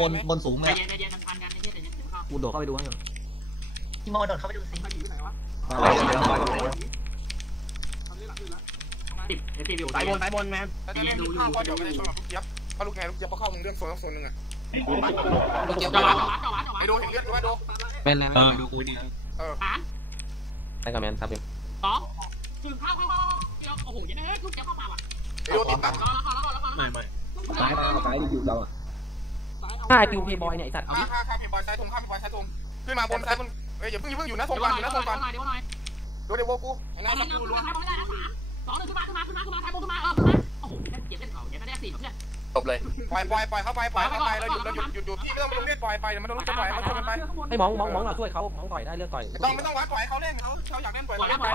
ต้องทาแรงงไหมหน้าบ้านบนบนสูงใจเลยเย็นใจเย็นมันพันกันไอ้เหี้ยใจเย็นเดี๋ยวเข้ากูโดดเข้าไปดูให้พี่โมโดดเข้าไปดูสิสิบเดี๋ยวสิบอยู่สายบนสายบนแมนแล้วจะเล่นข้าวก็เดี๋ยวไม่ได้ชนกับลูกเจี๊ยบเพราะลูกแกลูกเจี๊ยบเขาเข้าหนึ่งเรื่องโซนโซนหนึ่งอะลูกเจี๊ยบจอดวัดจอดวัดจอดวัดจอดวัไอดโดเห็นเลือดด้วยโดเป็นแล้วเออดูกูนี่สามได้กับแมนครับพี่สองถึงเข้าเข้าเข้าเดี๋ยวโอ้โหยันเอ้ยลูกเดี๋ยวเข้ามาว่ะไอโดติดปั๊บแล้วแล้วแล้วแล้วแล้วไม่ไม่ซ้ายมาซ้ายอยู่เราอะ ถ้าไอพิวเพย์บอยเนี่ยไอสัตว์เอาข้าดิข้าข้าพี่บอลซ้ายทุ่มข้าพี่บอลซ้ายทุ่มขึ้นมาบนซ้ายบนเอ้ยอย่าเพิ่งอย่าเพิ่งอยู่นะทรงเดี๋ยวก่อนหอน่อยยู่นะเดี๋ทยวรงหก่น่ออนยเดี๋ยวหน่อยดูเดี๋ยวโวกูไอ้สอน้างหสันึ่กงกูขึ้นมาขึ้นมาได้นะสองหนึ่งขึ้นมาขึ้นมาขึ้นมาขึ้นมาไทยบนขึ้นมาเออขึ้นมาโอ้โหเจ็บเล่นเขาเจ็บได้สี่แบบเนี้ยจบเลยปล่อยปล่อยปล่อยเข้าไปปล่อยเข้าไปเราหยุดเราหยุดหยุดหยุดที่เรื่องมันเลือดปล่อยไปเดี๋ยวมันโดนลูกจะปล่อยมันชนกันไปให้มองมองมองเราช่วยเขามองต่อยได้เลือกต่อยไม่ต้องไม่ต้องวัดปล่อยเขาเล่นเขาเขาอยากเล่นปล่อยเขาเล่นไป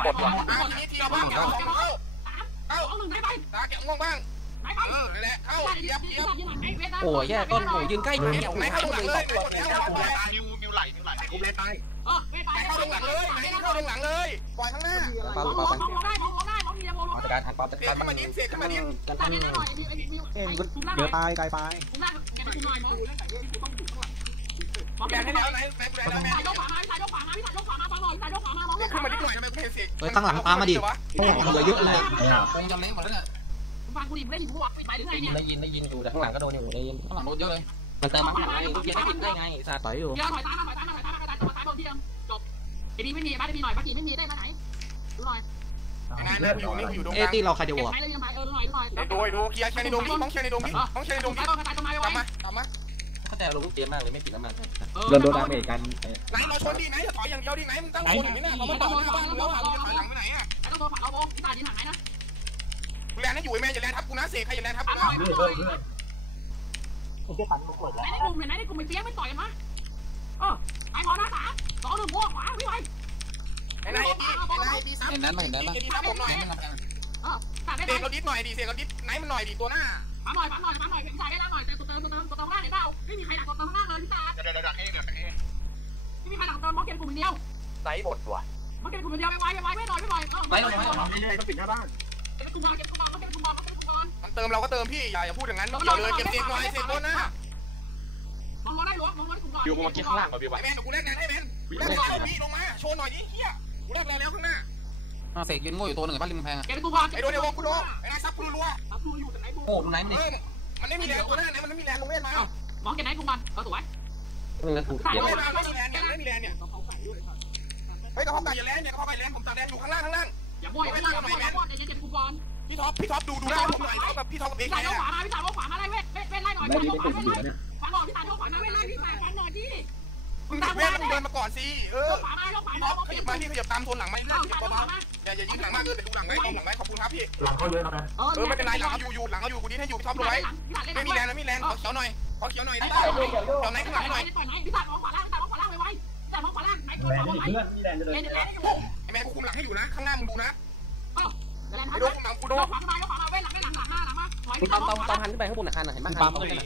อ่าทีนี้ทีเราบ้างเอาเข้าสามสองหนึ่งได้ไปตาแกะง่วงบ้างได้ไปเออ นั่นแหละเข้าได้เหยีเดี๋ยยบเหยียบโอ้ยแย่ต้นโอ้ยืนใกล้เกี่ยวไหนเข้าตรงหลังเลยไหนเข้าตรงหลังเลยนิวนิวไหลนิวไหลกูเลยตายเออไปไปไหนเข้าตรงหลังเลยไหนเข้าตรงหลังเลยปล่อยข้างหน้าปั๊บมองปั๊บมองมองได้มองมองได้มองมีมองมองจัดการทันปั๊บจัดเสียการขึ้นมัมานดิเสียขึ้นมาดิได้ได้หน่อยไอ้ไอ้มิวไอ้คุ้มล่างเดี๋ยวตายไกลไปคุ้มล่างแกไปหน่อยมองต้องถูกข้างหลังมองแบแกนให้ให้แล้วได้ไหนแบนแบนแล้วแบสายนยกขวามาสายยกขวามาพี่สายยกขวามาฟังหน่อยสายยกขวามามองเสียขึ้นมาดิหน่อยทำไมไม่เสียเฮ้ยข้างหลังตามมาดิเหลือเยอะเลยคงจะเล่นหมดแล้วเนี่ย ฟังกูดิไม่ได้ยินกูบอกปิดไปหรือไงเนี่ยได้ยินได้ยินอยู่แต่ข้างหลังก็โดนอยู่ได้ยินข้างหลังรถเยอะเลยมันเติมมาข้างหลังไงเกียร์ไม่ติดได้ไงสัตว์ต่อยอยู่เดี๋ยวถอยตามมาถอยตามมาถอยตามมาถอยตามมาถอยบนที่เดิมจบไอ้ดีไม่มีบ้านดีหน่อยบ้านดีไม่มีได้มาไหนดูหน่อยงานนี่อยู่นี่อยู่ตรงเอยกลางตีเราใครจะเก็บบวกไม้เลยยังไงเออหน่อยหน่อยโดยดูเคลียร์เคลียร์ในดงต้องเคลียร์ในดงต้องเคลียร์ในดงตายตรงตายตรงมากลัไว้บมากลับมาเข้าใจเราลูกเตรียมมากเลยไม่ติดน้ำมันเริ่มโดนดาเมจกันไหนเราชนดิไหนจะถอยอย่างเดียวดิไหนมึงตั้งคนอย่างนี้นะเราไม่ต่อที่บ้านแล้วเราจะถอยหลังไปไหนอะไอ้ต้องโดนผ่านเราโบ้ตาดินหายนะกู แลนให้อยู่ไอ้แม่อย่าแลนทับกูนะเสกใครอย่าแลนทับผ่ากูนหน่นะอยผ่านหน่อยไหนในกลุ่มไหนในกลุ่มไม่เปี้ยไม่ต่อยกันมะเออไอ้พอหน้าสามสองหนึ่งบวกขวาพี่ไว้ไอ้นายดีไอ้นายดีซ้ำเล่นนั้นมาเห็นนั้นมาดีซ้ำผมหน่อยเล่นนั้นเออตัดได้เสกเราดิสหน่อยดิเสกเราดิสไหนมันหน่อยดิตัวหน้าผ่านหน่อยผ่านหน่อยผ่านหน่อยพี่ชายได้แล้วหน่อยแต่ตัวเติมตัวเติมตัวเติมหน้าเห็นเปล่าไม่มีใครดักตัวเติมหน้าเลยพี่ชายเดี๋ยวเดี๋ยวดักให้ดักให้ไม่มีใครดักตัวเติมมอเก็ตกลุ่มเดียวไหนบทว่ะมอเก็ตกลุ่มเดียวไม่ไว้ไม่ไว้ไม่หน่อยไม่หน่อยเออไปเลยไปเลยไม่ได้ต้องปิดหน้าบ้านเก็บกลุ่มบอลเก็บกลุ่มบอลเก็บก ติมเราก็เติมพี่อย่าอย่าพูดอย่างนั้นเดี๋ยวเลยเก็บเสกหน่อยเสกตัวหน้ามองได้หลวงมองได้กลุ่มบอลอยู่มากินข้างล่างมาพี่วะไอ้แม่กูแลกงานให้แม่กูแลกงานพี่ลงมาโชว์หน่อยดิเฮียกูแลกแล้วข้างหน้าเสกยืนโง่อยู่ตัวหนึ่งบ้านริมแพงเก็บกลุ่มบอลไอ้โดนเดี๋ยวกูโดนไอ้นายซับกูรัวรับดูอยู่แต่ไหนกูโง่ตรงไหนมันเอนี่อมันไม่มีแรงตัวหน้าไหนมันไม่มีแรงลงเล่นมามองเก็บไหนกลุ่มบอลเออสวยนี่ก็ถูกลเกี่ยวงเล่นมาไม่มีแรงเนี่ยไม่มีแรงเนี่ยเขาใส่ด้วยเฮ้ยกระเพาะไก่อย่าแรงเนี่ยกระเพาะไก่แรงผมตัดแรงอยู่ข้างล่างข้างล่างอย่าบ่อยไม่ได้อย่าบ่อยอย่าบ่อยเดี๋ยวเก็บกลุ่มบอล พี่ท็อปพี่ท็อปดูดูหน้าผมหน่อยแบบพี่ท็อปกับเอกพี่ไงสายยกอะขวามาพี่สายยกขวามาไล่เว้ยเว้ยเว้ยไล่หน่อยได้พี่ยิสายนยกได้ขวาเป็นไล่อยู่ไล่นะเนี่ยฟังหน่อยพี่สายยกขวามาเว้ยไล่พี่สายฟังหน่อยดิมึงดักเว้ยมึงเดินมาก่อนสิเออยกขวามายกขวาพี่มาท็อปขยับมาพี่ขยับตามโซนหลังไม่เลื่อนขยับมาอย่าอย่ายืนหลังมากเกินแต่ดูหลังไว้ดูหลังไว้ขอบคุณครับพี่หลังเขาเยอะนะเออเออไม่เป็นไรหลังเอาอยู่อยู่หลังเอาอยู่กูดิ้นให้อยู่พี่ท็อปลงไว้พี่สายเล่นไม่มีแรงนะไม่มีแรงขอเขียวหน่อยขอเขียวหน่อยได้เขียวไหนข้างหลังหน่อยพี่สายไหนพี่สายมองขวาล่างพี่สายมองขวาล่างไว้ไว้พี่สายมองขวาล่างไหนขวาบนไว้เลือดมีแรงเลยเดี๋ยวเดี๋ยวเดี๋ยวไอ้แม่กูคุมหลังให้อยู่นะข้างหน้ามึงดูนะเดี๋ยวไอ้เดี๋ โดยนคุมหลังกูยโดกนขวามายกขวามาเว้ยหลังไม่หลังหลังหน้าหลังมาถอยคุณพี่ตสาอยมมตอองมขวาตอมหันขึ้นไปข้างบนอาคารเห็นไหมปั๊หัมนเลย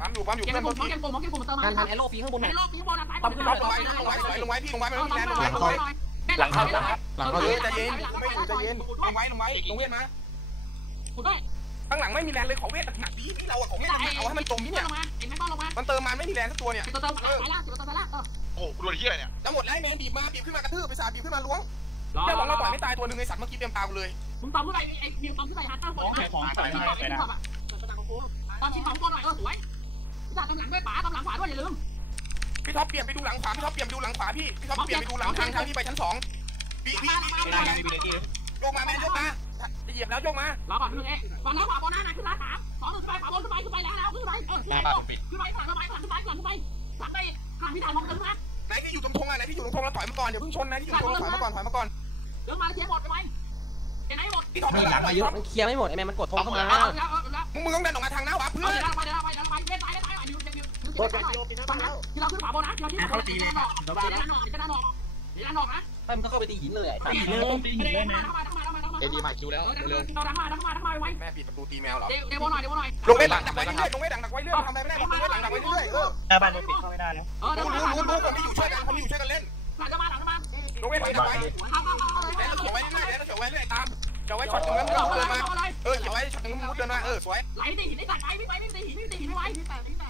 ปั๊มอยู่ปั๊มอยู่เก็บเพื่อนผบมนพี่เก็บผมเก็บผมเติมมาทันทันเอโร่ฟีข้างบนหน่อยไอ้รอบนี้โบนัสซ้ายปั๊มขึ้นปั๊มลงไว้ลงไว้ลงไว้พี่ลงไว้ไม่มีแรงลงไว้ลงไว้หลังเข้าหลังหลังเอเขาอใจเย็นไม่อยู่ใจเย็นลงไว้ลงไว้ลงเวทมาคุณด้วยข้างหลังไม่มีแรงเลยขอเวทหนักดีที่เราอะของเวทหนักเอาให้มันตรงนี้เนี่ยลงมาเห็นไหมบ้างลงมามันเติมมาไม่มีแรงสักตัวเนี่ยติดตัวเติมสายล่างติดตัวเติมสายล่างเออโอ้โหกูโดนที่อะไรเนี่ยจะหมดแล้วแมงบีบมาบีบขึ้นมากระทืบไปสาบีบขึ้นมาล้วงรอแค่บอกว่าปล่อยไม่ตายตัวหนึ่งไอสัตว์เมื่อกี้เต็มตากูเลย มึงตอมขึ้นไปไอ้มิวตอมขึ้นไปฮัตเตอร์ตอนชิ้นของตัวหน่อยเออสวยพี่จ่าตำหลังด้วยป๋าตำหลังขวาด้วยอย่าลืมพี่ท็อปเปลี่ยนไปดูหลังขวาพี่ท็อปเปลี่ยนไปดูหลังขวาพี่พี่ท็อปเปลี่ยนไปดูหลังทางทางที่ไปชั้นสองบีบีโยกมาแม่โยกมาเหยียบแล้วโยกมารอก่นเอ๊ะก่อนแล้วขวาบนหน้าหนักขึ้นมาสามสองหนึ่งไปขวาบนขึ้นไปขึ้นไปแล้วขึ้นไปเออขึ้นไปขึ้นไปขึ้นไปขึ้นไปขึ้นไปหลังไปหลังพี่จ่ามองขึ้นมาไหนที่อยู่ตรงทงอะไหนที่อยู่ตรงทงเราถอยมาก่อนอย่าเพิ่งชนนะที่อยู่ตรงทงถอยมาก่อนถอยมาก่อนเดี๋ยวมาเทียบหมดไป พี่ท็อปหลังมาเยอะมันเคลียร์ไม่หมดไอ้แม่มันกดทงเข้ามาเอาแล้วเอาแล้วมึงมึงต้องดันออกมาทางหน้าวับเพื่เอาอนเดี๋ยวเราไปเดี๋ยวเราไปเดี๋ยวเราไปเล่นไปเล่นไปอะดิวดิวดิวดิวดิวฟังนะที่เราขึ้นขวาบนนะที่เราที่เราตีเลยเดี๋ยวด้านนอกเดี๋ยวด้านนอกเดี๋ยวด้านนอกนะให้มันเข้าไปตีหินเลยไอ้สัตว์เร็วตีหินเลยนะเข้ามาเข้ามาเข้ามาเข้ามาเอดีมาคิวแล้วเร็เร็ววเราดังมาดังมาดังมาไว้แม่ปิดประตูตีแมวเหรอเดี๋ยวเดี๋ยวหน่อยเดี๋ยวหน่อยลงไปหลังดักไว้เรื่อยลงไปหลังดักไว้เรื่อยทำอะไรไม่ได้ลงไปหลังดักไว้เรื่อยเออหน้าบ้านยังปิดเข้าไม่ได้แล้วเออเดี๋ยวรู้มารู้รู้รู้คนที่อยู่ช่วยกันคนที่อยู่ช่วยกันเล่นหลังจะมาหลังจะมาลงไปหลังดักไว้ จะไว้ช็อตตรงนั้นมุดเดินมาเออจะไว้ช็อตตรงนั้นมุดเดินมาเออสวยไหล่ตีหินไม่ตัดไปไม่ไปไม่ตีหินไม่ตีหินไม่ไหว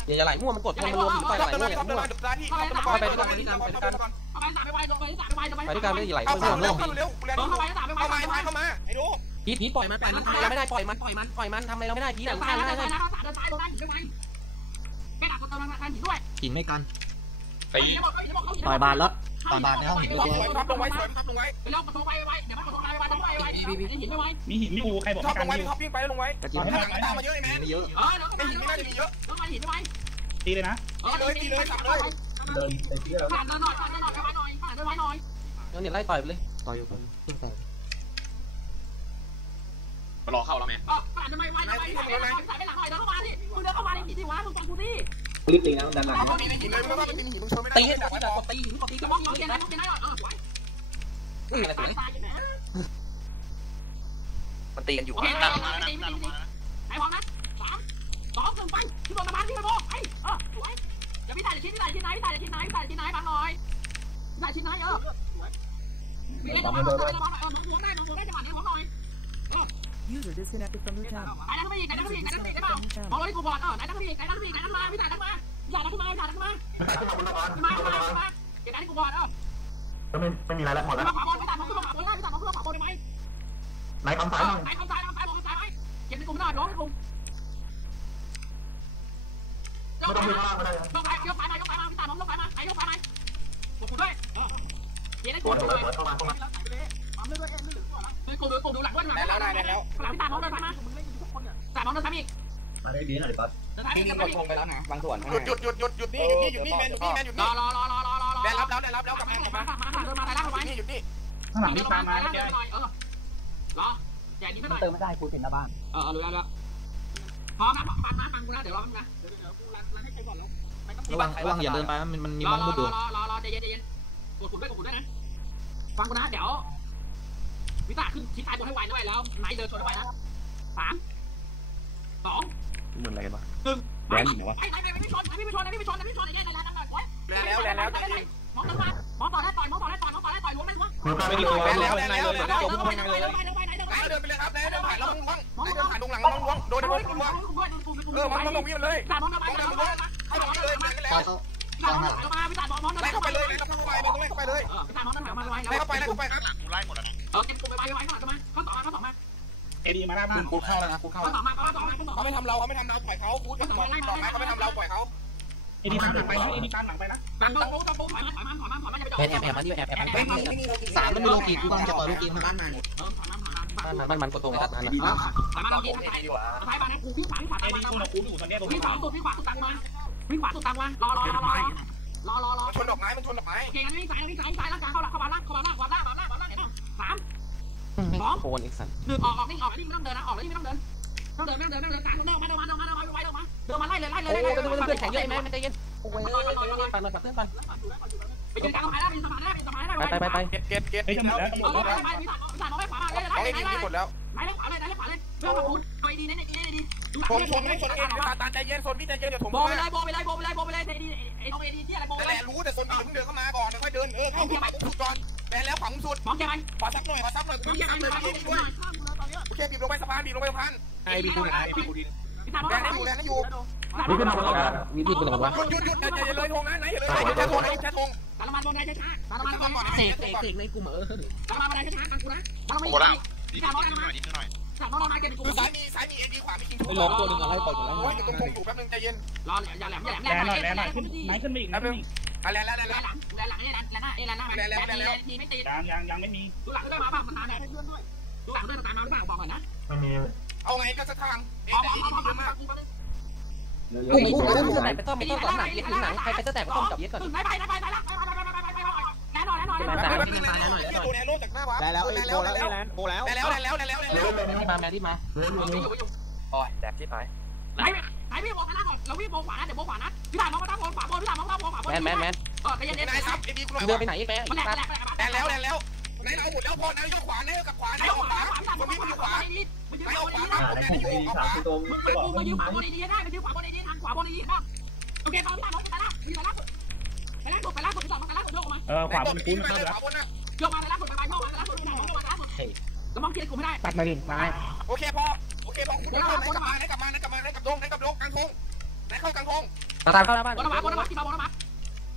อย่าไหลมั่วมันกดมันรวมไปไหลมั่วมั่วไปด้วยกันไปได้วยกันไปได้วยกันไปได้วยกันไปม่ไหลมั่วมั่วเร็วเร็วเข้าไปไข้ามาเข้ามาไอ้ดูพีทพีทปล่อยมันปล่อยมันทำอะไรไม่ได้ปล่อยมันปล่อยมันปล่อยมันทำอะไรเราไม่ได้พีทไม่ได้ไม่ได้ไม่ได้ไม่ดักตัวมันกันหินด้วยหินไม่กันตีต่อยบานแล้วต่อยบานในห้องหินด้วยลงไว้ลงไว้ลงไว้ ประตูไว้ไว้หินไม่ไหวมีหินอยู่ใครบอกชอบลกังนไว้อยู่ท็อปปิ้งไปแล้วลงไว้ตะกี้ข้างหลังตามมาเยอะไอ้แมนไม่เยอะเออเดี๋ยวไอ้หินไม่น่าจะมีเยอะต้องมาหินไม่ไหวตีเลยนะเออเลยเลยสั่งเลยเดินไปที่เราผ่านเดินหน่อยผ่านเดินหน่อยไปไว้หน่อยผ่านเดินไว้หน่อยงั้นเนี่ยไล่ต่อยไปเลยต่อยอยู่ต่อยอยู่เพิ่งแต่มารอเข้าแล้วแม่เออผ่านทำไมไว้ทำไมใส่ไปหลังใส่ไปหลังหน่อยเดินเข้ามาดิมึงเดินเข้ามาในหินดิวะมึงฟังกูดิรีบตีนะดันหลังเอาตีในหินเลยไม่ว่าเป็นตีในหินมึงเชิญไม่ได้ตีให้ตีแบบตีหินตีตีกกระระบบออกกยิยิงงนะนะยิงได้หน่อยเออไว้ อืออะไรสวย ตายอยู่นะ มันตีกันอยู่โอเคตีตีตีตีใครพร้อมนะสามสองหนึ่งไปที่โดนตะบานที่กระบอกไอ้เออสวยจะพี่ตายชิ้นพี่ตายชิ้นไหนพี่ตายชิ้นไหนพี่ตายชิ้นไหนบางหน่อยพี่ตายชิ้นไหนเออมีเล่นระวังระวังระวังเออมึงล้วงได้มึงล้วงได้จังหวะนี้ของหน่อย User disconnected from your channel. ไอ้นั่นก็ไม่ยิงไอ้นั่นก็ไม่ยิงไอ้นั่นก็ไม่ยิงได้เปล่ามองเลยกูบอลเออไอ้นั่นก็ไม่ยิงไอ้นั่นก็ไม่ยิงไอ้นั่นมาพี่ตายนั่นมาอย่านั่นมาอย่านั่นมามามามาเดี๋ยวนั่นกูบอลเออไม่ไม่มีอะไรแล้วหมดแล้ว ไหนคำสายหน่อยไอ้คำซ้ายคำซ้ายมองคำซ้ายไหมเก็บในกลุ่มหน่อยร้องในกลุ่มไม่ต้องมีมากก็ได้ยกไปยกไปมายกไปมาพี่ตายมองยกไปมาไอ้ยกไปมาผมกูด้วยเดี๋ยวได้กูตัวด้วยเดียวเข้ามาเข้ามากูดูกูดูหลังด้วยหลังได้แล้วได้แล้วหลังพี่ตายมองเดินไปมาตายมองเดินไปอีกมาได้ดีหน่อยปั๊บเดินไปอีกเดินไปอีกบางส่วนหยุดหยุดหยุดหยุดหยุดนี่หยุดนี่หยุดนี่แมนหยุดนี่แมนหยุดนี่อรอรอรอรอรอได้รับแล้วได้รับแล้วกลับมามามากลับมามามาเดินมาไล่ล่าหไว้ยุดนี่หยุดนี่ข้างหลังนี่ตามมาไล่เดี๋ยว ล่างหน่อยเออรอแจกนี้ไม่หน่อยเติมไม่ได้กูเห็นหน้าบ้านเออรู้แล้วแล้วพร้อมนะฟังนะฟังกูนะเดี๋ยวรอนะเดี๋ยวกูรันรันให้ใครก่อนแล้วระวังระวังอย่าเดินไปมันมันมีรมอองรอมุดอยู่รอรอรอใจเย็นใจเย็นกดขุนด้วยกดขุนด้วยนะฟังกูนะเดี๋ยววิตาขึ้นชิดท้ายบนให้ไวด้วยแล้วไหนเดินชนให้ไวนะสามสองเหมือนอะไรกันวะหนึ่งไปไปไปไม่ชนไม่ไม่ชนไม่ไม่ชนไม่ชนไอ้เนี่ยในร้านนั่นเลยแล้วแล้วแล้วมองต่อมามองต่อได้ต่อยมองต่อได้ต่อยมองต่อได้ต่อยล้วงได้ล้วงไม่มีตัวแล้วแล้วแล้วเดินไปเดินไปเดินไปเดินไปเดินไปไหนเดินไปแล้ว เดินไปเลยครับแล้วเดินผ่านแล้วมึงว่างเดินผ่านตรงหลังน้องล้วงโดนโดนล้วงเออมันมันลงวิ่งเลยตามองเดินไปเดินไปเข้าไปเลยไปกันแล้วเข้าเข้าตามองมาพี่ตามองมองเดินไล่เข้าไปเลยไล่เข้าไปมันต้องไล่เข้าไปเลยเออพี่ตามองเดินมาไว้ไล่เข้าไปไล่เข้าไปครับกูไล่หมดแล้วนะเออเก็บกูไปไว้ไว้ข้างหลังมาข้าต่อมาข้าต่อมาเอดีมาหน้าบ้านกูเข้าแล้วนะกูเข้าข้าต่อมาข้าต่อมาข้าต่อเขามาไม่ทำเราเขาไม่ทำเราปล่อยเขาพูดต่อต่อมาเขาไม่ทำเราปล่อยเขาเอดีตามหลังไปนะเอดีตามหลังไปนะตามตรงตรงตรงถอยมาถอยมาถอยมาถอยมาอย่าไปแอบแอบแอบมันนี่แอบแอบมันสามมันมีโลกีกูกำลังจะปล่อยลูกกีมาบ้านมาเออถอย มันมันมันกดตรงตัดนั้นถอยมาเราดีถอยถอยมานะกูวิ่งขวาวิ่งขวาเอตามดีมาคุณกับกูอยู่ตอนนี้ตรงวิ่นี้งขวาสุดวิ่งขวาสุดตังมาวิ่งขวาสุดตังมารอรอรอรอรอรอรอชนดอกไม้มันชนดอกไม้โอเคงั้นวิ่งซ้ายวิ่งซ้ายวิ่งซ้ายล่างกลางเข้าหลังเข้ามาล่างเข้ามาล่างขวาล่างขวาล่างขวาล่างเห็นป่ะสามโคนอีกสันหนึ่งออกออกนี่ออกนี่ไม่ต้องเดินนะออกแล้วนี่ไม่ต้องเดินต้องเดินไม่ต้องเดินไม่ต้องเดินตามเดินมาเดินมาเดินมาเดินมาไว้เดินมาเดินมาไล่เลยไล่เลยไล่เลยเพื่อนแข็งเยอะไหมมันใจเย็นโอ้ยปั่นมากับเพื่อนปั่น ไปยืนกลางสะพานได้ไปยืนสะพานได้ไปยืนสะพานได้ไปไปไปเก็บเก็บเก็บเฮ้ยจะหมดแล้วเออไปไปพี่สามพี่สามน้องไปขวาเลยเอาไล่ไอ้ไล่ดีไล่หมดแล้วไล่ขวาเลยไล่ขวาเลยเรื่องของคุณไปดีเนี่ยดีเนี่ยดีดูหลังผมชนไม่ชนเองตาตาใจเย็นโซนพี่ใจเย็นเดี๋ยวผมโบไปเลยโบไปเลยโบไปเลยโบไปเลยไอ้ดีไอ้ตรงไอ้ดีที่อะไรโบไปแต่เลยรู้แต่โซนพี่เพิ่งเดินเข้ามาก่อนค่อยเดินเออเข้าไปสุดก่อนแต่แล้วขวางสุดมองแกไปขอซับหน่อยขอซับหน่อยมกูองแกซับไปเลยมองแกพี่ไปด้วยโอเคบีบลงไปสะพานบีบลงไปสะพานไอ้บีบูนะไอ้บีบูดิพี่สามน้องแดนให้อยู่แดนให้อยู่วิธีมันวิธีเป็นยังไงวะหยุดหยุดหยุดใจเย็นเลยทงนะไหนเลยแค่ทงไหนแค่ทงตาละมันบนได้ช้าตาละมันบนก่อนเสเสกกเสกในกลุ่มเออตาละมันบนได้ช้ากันกูนะตาละมันโอ้ล่างพี่นิดสามน้องหน่อยนิดหน่อยสามน้องมาเก็บกูคือซ้ายมีซ้ายมีเอ็ดีขวามีคิงทุกไม่ล้มตัวนึงอะไล่ต่อยกันแล้วโอ้ยตรงทงอยู่แป๊บนึงใจเย็นรออย่าแหลมอย่าแหลมแรงหน่อยแรงหน่อยขึ้นไหนขึ้นไปอีกไหนขึ้นอีกอะไรแล้วแล้วแหลแล้วมแหลมหลังแหลมหลังแหลมหน้าเอ้หลังหน้ามาแหลมทีไม่ติดยังยังยังไม่มีดูหลังด้วยมาป่ะมันตามให้เพื่อนด้วยดูหลังด้วยตามมาหรือเปล่าบอกก่อนนะไม่มีเอาไงก็สักทางเอ็เอาดเอาดีเอาดีเยมากไม่กูไม่ไหนไปต้มไปต้มกับหนังยึดหนังใครไปจะแตกไปต้มกับยึดก่อนไปไปไปไปไป ไปไปไปไปไปไปแน่นอนแน่นอนแน่นอนแป๊บนึงแป๊บนึงตัวแนโร่จากหน้าวัดได้แล้วได้แล้วได้แล้วโบแล้วได้แล้วได้แล้วได้แล้วได้แล้วที่มาแม่ที่มาโอ้ยแตกที่ไปไหนไหนพี่โบกันนะก่อนเราพี่โบขวานะเดี๋ยวโบขวานะพี่ถ่ายมองมาตั้งบนขวาบนพี่ถ่ายมองตั้งบนขวาบนแมนแมนแมนเออใจเย็นนายซับเอ็ดีกูหน่อยเดินไปไหนอีกแม่มันแหลกครับแหลกแหลกได้แล้วได้แล้วนายเอาหมดแล้วพอนายยกขวานายกับขวานายเอาขวาคนนี้มันอยู่ขวามันยืนนายขเอาวาขบวานดีคนนี้อยู่เอาขวาตัวมึงไปกูมายืนขวาบนดีๆได้ไปยืนขวาบนดีๆทางขวาบนดีๆบ้างโอเคตอนพี่ถ่ายมองไปล่างไปล่างไป ล่างสุดไปล่างสุดพี่ถ่ายมองไปล่างสุดโยกมาเออขวาบนกูกูไปเข้าเลยแล้วขวาบนนะโยกมาไปล่างสุดไปไปโยกมาไปล่างสุดไปล่างสุดแล้วมองเกียร์กูไม่ได้ตัดมาดิมาโอเคพอโอเคพอคุณไหนกลับมาไหนกลับมาไหนกลับมาไหนกลับดงไหนกลับดงกลางทงไหนเข้ากลางทงตามเข้าหน้าบ้านบอลมาบอลมาที่มาบอลมา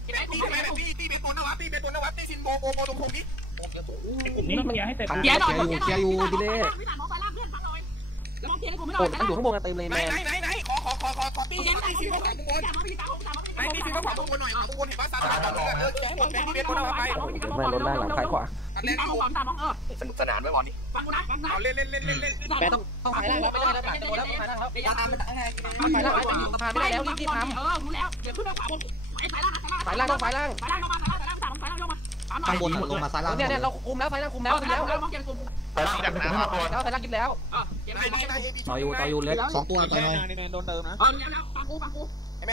ที่ไหนตีไหนตีตีเป็นตัวนวับตีเป็นตัวนวับตีซินโบโบโบตรงทงนี้กลุ่มนี้เคลียร์ให้เสร็จเกียร์หน่อยเกียร์หน่อยพี่หนามองไปล่างเพื่อนฟังหน่อยแล้วมองเกียร์ให้ผมไม่หน่โอ้อยมันอยู่ข้างบนกันเต็มเลยไหนแมนไหนไหนไหนขอขอขอขอขอตีเกียร์หน่อยตีเกีซิยนร์โบหน่อยข้างบน อย่มาพี่ตาผมอย่ามาพี่ไหนตีซินโบขวาข้างบนหน่อยขวาข้างบนเห็นป่ะซาตานเออแกให้หมดแกตีเป็นตัวนวับไปแมนโดนหน้าหลังซ้ายขวาอันพี่เล่นตามองตามองเออสนุกสนานไว้บอลนี้ฟังกูนะเอาเล่นเล่นเล่นเล่นเล่นแมนต้องต้องไปล่างแล้วไม่ได้แล้วหลังโดแล้วไปล่างแล้วไปล่างสะพานไม่ได้แล้วรีบรีบทำเออรู้แล้วเดี๋ยวขึ้นไปขวาบนไอ้สายล่างสายล่างต้องสายล่างสายล่างลงมาสายล่างสายล่างสายล่างลงมาถามหน่อยข้างบนลงมาซ้ายล่างเนี่ยเนี่ยเราคุมแล้วสายล่างคุมแล้วคุมแล้วแล้วมองเกียร์กลุ่มไปล่างเป็นห้าคนแล้วสายล่างกินแล้วกียร์ไหนไม่ไหนได้ไหนต่ออยู่ต่ออยู่เล็กสองตัวต่อยหน่อยโดนเติมนแล้วฟังกูฟังกูไอ้แมนจะยืนตัวสา ม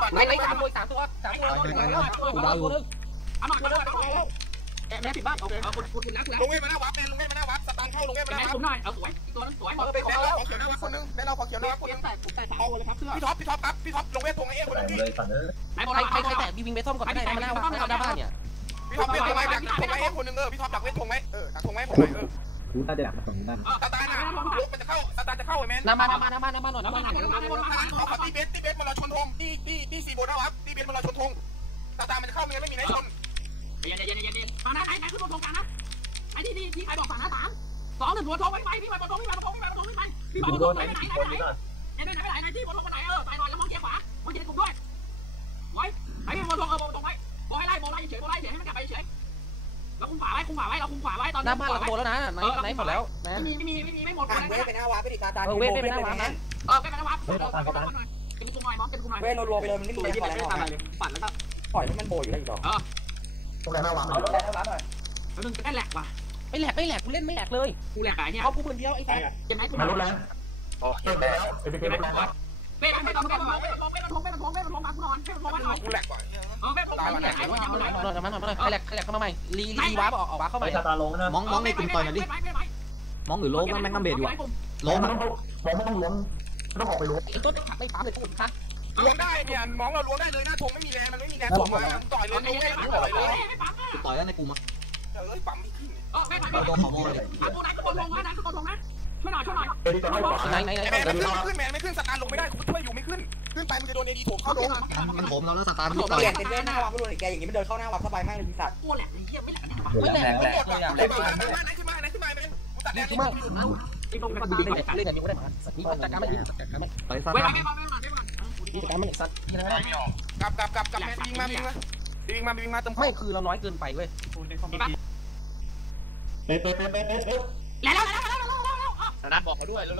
ก่อนไม่ไม่สามตัวสามตัวสามตัวกูดาวอยู่เอาหน่อยมาเลยแอบแม่ปิดบ้านโอเคเออคุณคุณแล้วคุณแล้วลงเว้ยมาหน้าวับแมนลงเว้ยมาหน้าวับสตาร์เข้าลงเว้ยมาหแม่น้าวับผมหน่อยเอาสวยตัวนั้นสวยหมดแมนเราขอเขียวหน้าวับคนนึงแมนเราขอเขียวหน้าวับคนนึงแต่ผมแต่เท้าเลยครับเสื้อพี่ท็อปพี่ท็อปครับพี่ท็อปลงเว้ยตรงไอ้เอ็คนนึงพี่เลยสันเออไอ้บอลใครไอ้ใครใครใครแต่แต่บีวิงเบสส้มก่อนได้ไหมหน้าบ้านหน้าบ้านเนี่ยพี่ท็อปเว้ยตรงไว้ดักตรงไว้เอ็คนนึงเออพี่ท็อปดักเว้ยตรงไว้เออดักตรงไว้ผมหน่อยเออ กูน่าจะดักมาตรงนั้นสตาร์น่ะมันจะเข้าสตาร์จะเข้าไอ้แมนหน้าบ้านหน้าบ้านหน้าบ้านหน้าบ้านหน่อยหน้าบ้านขอขอตีเบสตีเบสมันเราชนธงตีตีตีสี่โบนหน้าวับตีเบสมันเราชนธงสตาร์มันจะเข้ามันไม่มีไหนชนเย็นเย็นเย็นเย็นเอานะใครใครขึ้นบนธงกันนะไอ้ที่ที่ที่ใครบอกสั่งนะสามสองหนึ่งหัวธงไปไปพี่ไปบนธงพี่ไปบนธงพี่ไปบนธงพี่ไปพี่บอกบนธงไปไหนไหนไหนไหนไหนไหนไหนที่บนธงไปไหนเออไปหน่อยแล้วมองเกียร์ขวามองเกียร์กลุ่มด้วยไว้ไอ้บนธงเออบนธงไว้บอลไล่บอลไล่เฉยบอลไล่เฉยให้มันกลับไปเฉยแล้ว คุมขวาไว้คุมขวาไว้เราคุมขวาไว้ตอนหน้าบ้านหลังโบแล้วนะไหนไหนหมดแล้วนะไม่มีไม่มีไม่มีไม่หมดอ่านเวทไปหน้าวาร์ปไปดิตาตาเออเว้ยไม่เป็นหน้าบ้านนะเออไปกันนะวับเก็บกุมหน่อยเก็บกุมหน่อยมองเก็บกุมหน่อยเวทรัวๆไปเลยมันไม่มีอะไรขอแล้วปั่นแล้วก็ปล่อยให้มันโบอยู่ได้อีกหรอตรงไหนหน้าวางเอาแล้วแล้วหน่อยแล้วนึงได้แหลกว่ะไม่แหลกไม่แหลกกูเล่นไม่แหลกเลยกูแหลกไก่เนี่ยเอากูคนเดียวไอ้สัสเจ็บไหมกูมามาลดแล้วโอ้เต็มแล้วเอ็นพีเคเจ็บไหมลดแล้วเว้ยไม่ต้องไม่ต้องไม่ต้องไม่ต้องไม่ต้องไม่ต้องมากูนอนไม่ต้องมาหน่อยกูแหลกกว่าเออไม่ต้องมาหน่อยไอ้ไอ้ไอ้หน่อยมา หน่อยมาหน่อยใครแหลกใครแหลกเข้ามาใหม่รีรีวาร์ปออกออกวาร์ปเข้าไปใหม่ตาลงนะมองมองในกลุ่มต่อยหน่อยดิมองหรือโล้มแม่งน้ำเบดอยู่อะโล้มมอะต้องล้มไม่ต้องล้มต้องออกไปล้มไอ้ต้นไม่ปั๊มเลยกูค่ะล้วงได้เนี่ยมองเราล้วงได้เลยหน้าธงไม่มีแรงมันไม่มีแรงต่อยเลยลงเว้ยต่อยเลยไม่ปั๊มกูต่อยแล้วในกลุ่มอะเออปั๊มไม่ขึ้นเออไม่ปั๊มไม่ปั๊มกูไหนกูบนลงนะกูบนลงนะ ช่วยหน่อยช่วยหน่อยเอ็นพีจะให้กว่าไหนไหนไหนแมนไม่ขึ้นขึ้นแมนไม่ขึ้นสตาร์ลงไม่ได้กูช่วยอยู่ไม่ขึ้น ขึ้นไปมันจะโดนเอดีถูกเข้าโดนมันผมเราแล้วสตาร์ทลูกเปต่อยลี่ยนเป็นเวทหน้าวาร์ปไปเลยแกอย่างนี้มันเดินเข้าหน้าวาร์ปสบายมากเลยพี่สัตว์กูแหลกไอ้เหี้ยไม่แหลกเนี่ยไม่แหลกหมดว่ะขึ้นมาขึ้นมาไหนขึ้นมาไหนขึ้นมาไหนกูตัดแรงที่มากไอ้ตรงกระเล่ตานเล่นอย่างนี้ก็ได้นี่จัดการมันจัดการมันไปซ้ายเว้ยไม่ไม่ไม่ไม่ไม่นี่จัดการมันสัตว์กลับกลับกลับกลับแมนวิ่งมาวิ่งมาวิ่งมาวิ่งมาเติมไม่คือเราน้อยเกินไปเว้ยเป๊ะเป๊ะเป๊ะเป๊ะเป๊ะแล้วแล้ว แล้วแล้วแล้วแล้วนัดบอกเขาด้วยแล้ว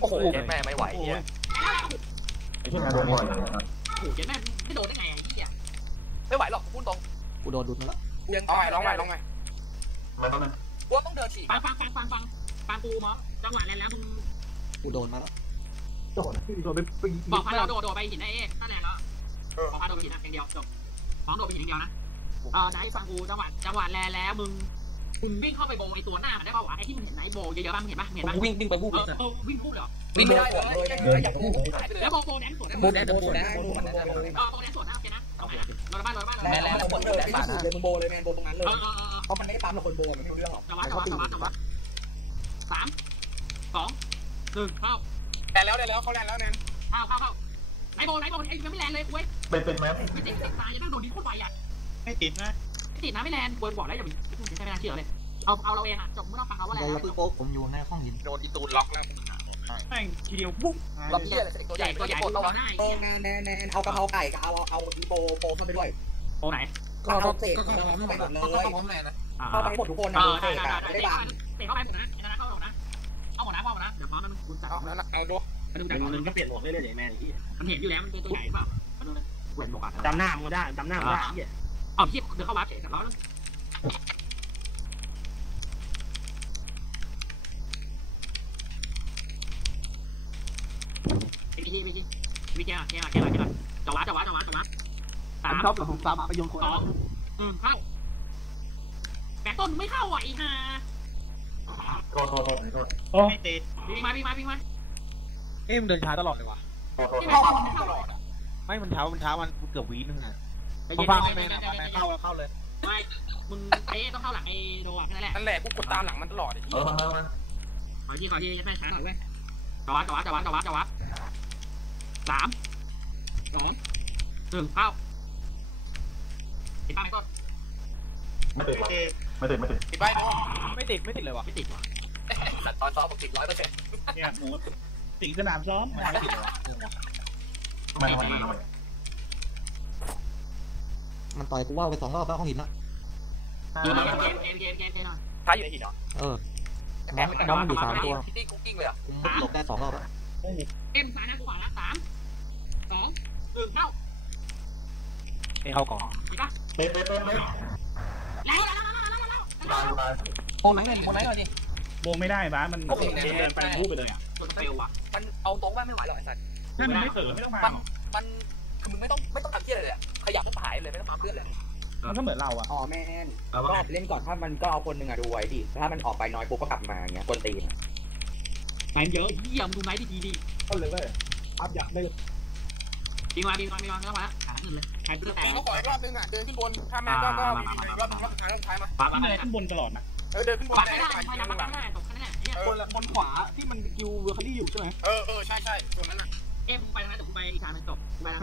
โอ้โหแม่ไม่ไหวเนี่ยไอ้ที่งานโดนบ่อยเลยครับเจ็บแม่ไม่โดนได้ไงไอ้เหี้ยไม่ไหวหรอกพูดตรงกูโดนดุดมาแล้วเอาใหม่ลองใหม่ลองใหม่ไม่ต้องนะกูต้องเดินฉีกฟังฟังฟังฟังฟังฟังกูมั้งจังหวะแล้วแล้วมึงกูโดนมาแล้ว โดนโดนไปปีบอกให้เราโดดโดดไปหินไอ้เอ๊นั่นแหละแล้วบอกให้โดดไปหินอย่างเดียวจบน้องโดดไปหินอย่างเดียวนะเออไหนฟังกูจังหวะจังหวะแลแล้วมึง มึงวิ่งเข้าไปโบไอ้ตัวหน้ามันได้ป่าวะไอ้ที่มึงเห็นไหนโบเยอะๆบ้างเห็นปะเห็นปะวิ่งวิ่งไปบู๊เออวิ่งพูดเหรอวิ่งไม่ได้เลยเดินอย่างนี้แล้วโบโบแดนสวนบู๊แดนบู๊แดนเออโบแดนสวนนะโอเคนะโอเคนะเราบ้านเราบ้านแมนแล้วคนเดินที่สุดเลยมึงโบเลยแมนโบตรงนั้นเลยเออเออเออเพราะมันไม่ได้ปั๊มหรอกคนโบมันไม่รู้เรื่องหรอกจังหวะจังหวะจังหวะจังหวะสามสองหนึ่งเข้าแต่แล้วได้แล้วเขาแรงแล้วแนนเข้าเข้าเข้าไหนโบไหนโบไอ้ยังไม่แรงเลยเว้ยเป็นเป็นไหมไม่เจ็บเจ็บตายยังต้องโดนดิ้นโคตรไวอะไม่ติดนะไม่ ติดนะไม่แรงควรบอกแล้วอย่าไปใช้ไม่น่าเชื่อเลย เอาเอาเราเองอะจบไม่ต้องฟังเขาว่าโดแรงนแล้วปึ๊บโป๊กผมอยู่ในห้องหินโดนอีตูนล็อกแล้วแม่งทีเดียวปุ๊บล็อกเหี้ยอะไรตัวตัวใหใหญ่ญ่ตัตัววใหใหญ่ญ่ปวดตัตัววหน้าเออแมนแมนแมนเอากะเพราไก่กับเอาเอาโบโบเข้าไปด้วยโบไหนก็เอาเศษไปหมดเลยพร้อมแรงนะเข้าไปหมดทุกคนเอนะอเศได้ษได้อะได้ไม่ได้ได้บังเตะเข้าไปหมดนะไอ้นั่นเข้าหมดนะเอาหมดนะเข้าหมดนะเดี๋ยวพร้อมมันคุณจัดเอาแล้วเอาดูมันดูแต่จากมันก็เปลี่ยนหมดเรื่อยๆแม่ที่มันเห็นอยู่แล้วมันตัวใหญ่เปล่ามันดูเลยเว้นบอกอะจำหน้ามึงได้จำหน้ามึงได้ เหี้ยเอาพี่เดี๋ยวเข้าวัดเฉยแล้วไปกี้ไปกี้วิแก้แก้แก้แก้จังหวะจังหวะจังหวะจังหวะสามชอบกับผมซาบะไปโยนคนสองอืมเข้าแบกต้นไม่เข้าอะอีห่าโทษโทษโทษโทษไม่ติดวิ่งมาวิ่งมาวิ่งมาเอ้มเดินช้าตลอดเลยว่ะโทษโทษที่แบกต้นไม่เข้าหรอกไม่มันเช้ามันเช้ามันเกือบวีนึงอะไป พอเย็นฟังไปแม่เย็นแม่เข้าเข้าเลย ไม่มึงเอ๊ต้องเข้าหลังไอ้โดอะแค่นั้นแหละนั่นแหละกูกดตามหลังมันตลอดเออมามาขอที่ขอที่แม่ช้าหน่อยเว้ยจวัดจวัดจวัดจวัดจวัดสามสองหนึ่งเข้าติดป้าไม่ต้นไม่ติดวะไม่ติดไม่ติดติดไปไม่ติดไม่ติดเลยวะไม่ติดว่ะตอนซ้อมผมติดร้อยเปอร์เซ็นต์ติดสนามซ้อมไม่ติดเลยวะไม่ไม่ไม่ไมันต่อยกูว่าวไปสองรอบแล้วห้องหินนะเกมเกมเกมเกมเกมเกมหน่อยท้ายอยู่ในหินเหรอเออน้องน้องมันอยู่สามตัวพี่ตี้คุกกิ้งเลยอะกูหลบได้สองรอบแล้วเกมซ้ายนะกูขวานะสามสองหนึ่งเข้าเอ้เข้าก่องติดปะเป๊ะเป๊ะเป๊ะเป๊ะแล้วแล้วแล้วแล้วแล้วตายตายโอ้ไหนเลยโอ้ไหนเลยดิโบงไม่ได้บ้ามันเดินไปพูดไปเลยอะตัวสเปลว่ะมันเอาตรงว่าไม่ไหวหรอกไอ้สัตว์ถ้ามันไม่เสริมไม่ต้องมามัน มันคือมึงไม่ต้องไม่ต้องทำเที่ยอะไรเลยอะขยับก็หายเลยไม่ต้องมาเพื่อนเลยมันก็เหมือนเราอะอ๋อแม่นก็เล่นก่อนถ้ามันก็เอาคนหนึ่งอะดูไว้ดิถ้ามันออกไปน้อยปุ๊บก็กลับมาอย่างเงี้ยคนตีนไหนเยอะเยี่ยมดูไหนดีดีดีเข้าเลยเว้ยอัพอยากได้ดีมาดีมาดีมาไม่ต้องมาหาเงินเลยใครเพื่อแต่พี่เขาขออีกรอบนึงอะเดินขึ้นบนถ้าแม่ก็ก็มีรอบรอบทางท้ายมาปาปาขึ้นบนตลอดนะเออเดินขึ้นบนปาได้ไม่ได้ไปไม่ได้ปาไม่ได้ตกคะแนนเนี่ยบนบนขวาที่มันคิวเวอร์คลี่อยู่ใช่ไหมเออเออใช่ใช่ตรงนั้นอะเอ็มไปทางนั้นแต่กูไปอีกทางนึงจบไปทาง